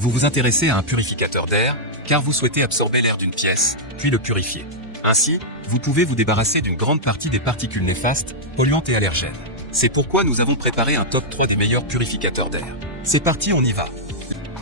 Vous vous intéressez à un purificateur d'air, car vous souhaitez absorber l'air d'une pièce, puis le purifier. Ainsi, vous pouvez vous débarrasser d'une grande partie des particules néfastes, polluantes et allergènes. C'est pourquoi nous avons préparé un top 3 des meilleurs purificateurs d'air. C'est parti, on y va.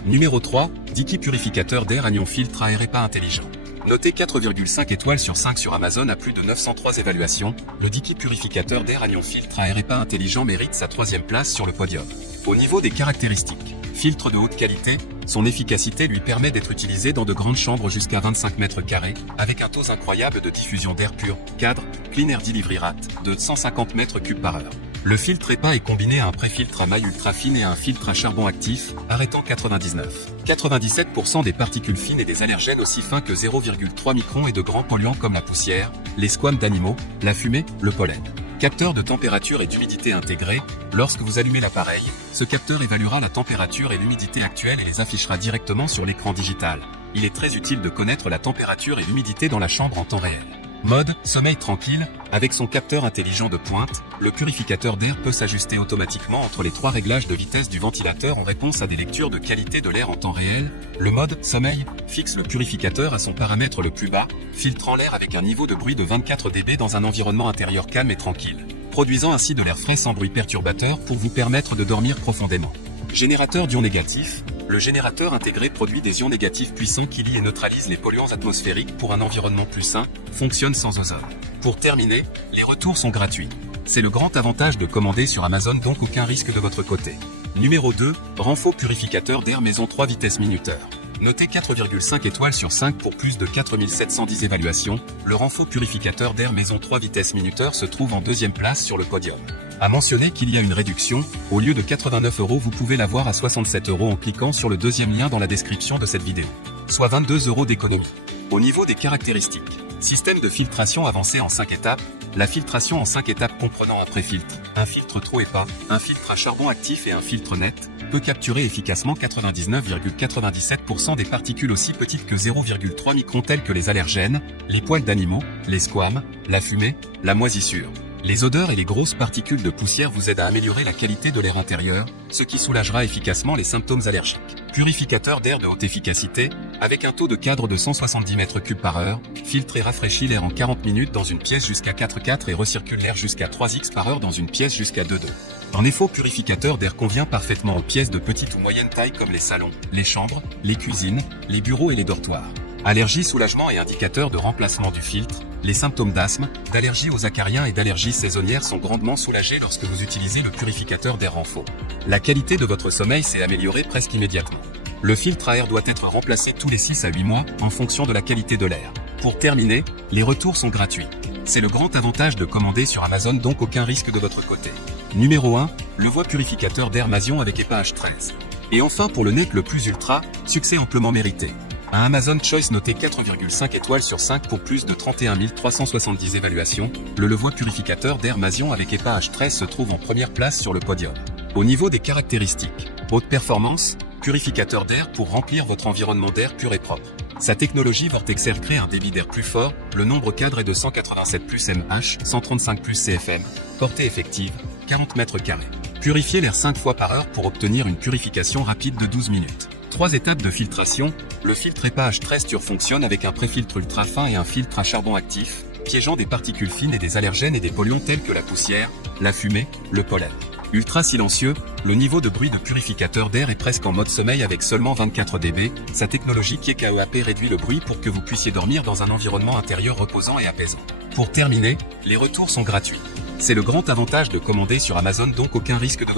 Numéro 3, Dicky purificateur d'air anion filtre à air EPA intelligent. Noté 4,5 étoiles sur 5 sur Amazon à plus de 903 évaluations, le Dicky purificateur d'air anion filtre à air EPA intelligent mérite sa 3e place sur le podium. Au niveau des caractéristiques, filtre de haute qualité, son efficacité lui permet d'être utilisé dans de grandes chambres jusqu'à 25 mètres carrés, avec un taux incroyable de diffusion d'air pur, cadre, Clean Air Delivery Rate, de 150 mètres cubes par heure. Le filtre EPA est combiné à un préfiltre à maille ultra fine et à un filtre à charbon actif, arrêtant 97% des particules fines et des allergènes aussi fins que 0,3 microns et de grands polluants comme la poussière, les squames d'animaux, la fumée, le pollen. Capteur de température et d'humidité intégré, lorsque vous allumez l'appareil, ce capteur évaluera la température et l'humidité actuelle et les affichera directement sur l'écran digital. Il est très utile de connaître la température et l'humidité dans la chambre en temps réel. Mode sommeil tranquille, avec son capteur intelligent de pointe, le purificateur d'air peut s'ajuster automatiquement entre les 3 réglages de vitesse du ventilateur en réponse à des lectures de qualité de l'air en temps réel. Le mode sommeil fixe le purificateur à son paramètre le plus bas, filtrant l'air avec un niveau de bruit de 24 dB dans un environnement intérieur calme et tranquille, produisant ainsi de l'air frais sans bruit perturbateur pour vous permettre de dormir profondément. Générateur d'ions négatifs. Le générateur intégré produit des ions négatifs puissants qui lient et neutralisent les polluants atmosphériques pour un environnement plus sain, fonctionne sans ozone. Pour terminer, les retours sont gratuits. C'est le grand avantage de commander sur Amazon, donc aucun risque de votre côté. Numéro 2, Renfo purificateur d'air maison 3 vitesses minuteur. Noté 4,5 étoiles sur 5 pour plus de 4710 évaluations, le Renfo purificateur d'air maison 3 vitesses minuteur se trouve en 2e place sur le podium. À mentionner qu'il y a une réduction, au lieu de 89 €, vous pouvez l'avoir à 67 € en cliquant sur le 2e lien dans la description de cette vidéo. Soit 22 € d'économie. Au niveau des caractéristiques, système de filtration avancé en 5 étapes, la filtration en 5 étapes comprenant un préfiltre, un filtre trop EPA, un filtre à charbon actif et un filtre net, peut capturer efficacement 99,97% des particules aussi petites que 0,3 microns telles que les allergènes, les poils d'animaux, les squames, la fumée, la moisissure. Les odeurs et les grosses particules de poussière vous aident à améliorer la qualité de l'air intérieur, ce qui soulagera efficacement les symptômes allergiques. Purificateur d'air de haute efficacité, avec un taux de cadre de 170 mètres cubes par heure, filtre et rafraîchit l'air en 40 minutes dans une pièce jusqu'à 4,4 et recircule l'air jusqu'à 3x par heure dans une pièce jusqu'à 2,2. Un effet purificateur d'air convient parfaitement aux pièces de petite ou moyenne taille comme les salons, les chambres, les cuisines, les bureaux et les dortoirs. Allergie, soulagement et indicateur de remplacement du filtre, les symptômes d'asthme, d'allergie aux acariens et d'allergies saisonnières sont grandement soulagés lorsque vous utilisez le purificateur d'air Renfo. La qualité de votre sommeil s'est améliorée presque immédiatement. Le filtre à air doit être remplacé tous les 6 à 8 mois en fonction de la qualité de l'air. Pour terminer, les retours sont gratuits. C'est le grand avantage de commander sur Amazon, donc aucun risque de votre côté. Numéro 1, le voie purificateur d'air Masion avec EPA H13. Et enfin pour le NEC le plus ultra, succès amplement mérité. Un Amazon Choice noté 4,5 étoiles sur 5 pour plus de 31 370 évaluations, le Levois purificateur d'air Masion avec EPA H13 se trouve en première place sur le podium. Au niveau des caractéristiques, haute performance, purificateur d'air pour remplir votre environnement d'air pur et propre. Sa technologie Vortex Air crée un débit d'air plus fort, le nombre cadre est de 187 plus mH, 135 plus CFM, portée effective, 40 mètres carrés. Purifiez l'air 5 fois par heure pour obtenir une purification rapide de 12 minutes. 3 étapes de filtration, le filtre EPA H13 Pure fonctionne avec un préfiltre ultra fin et un filtre à charbon actif, piégeant des particules fines et des allergènes et des polluants tels que la poussière, la fumée, le pollen. Ultra silencieux, le niveau de bruit de purificateur d'air est presque en mode sommeil avec seulement 24 dB, sa technologie KEAP réduit le bruit pour que vous puissiez dormir dans un environnement intérieur reposant et apaisant. Pour terminer, les retours sont gratuits. C'est le grand avantage de commander sur Amazon, donc aucun risque de votre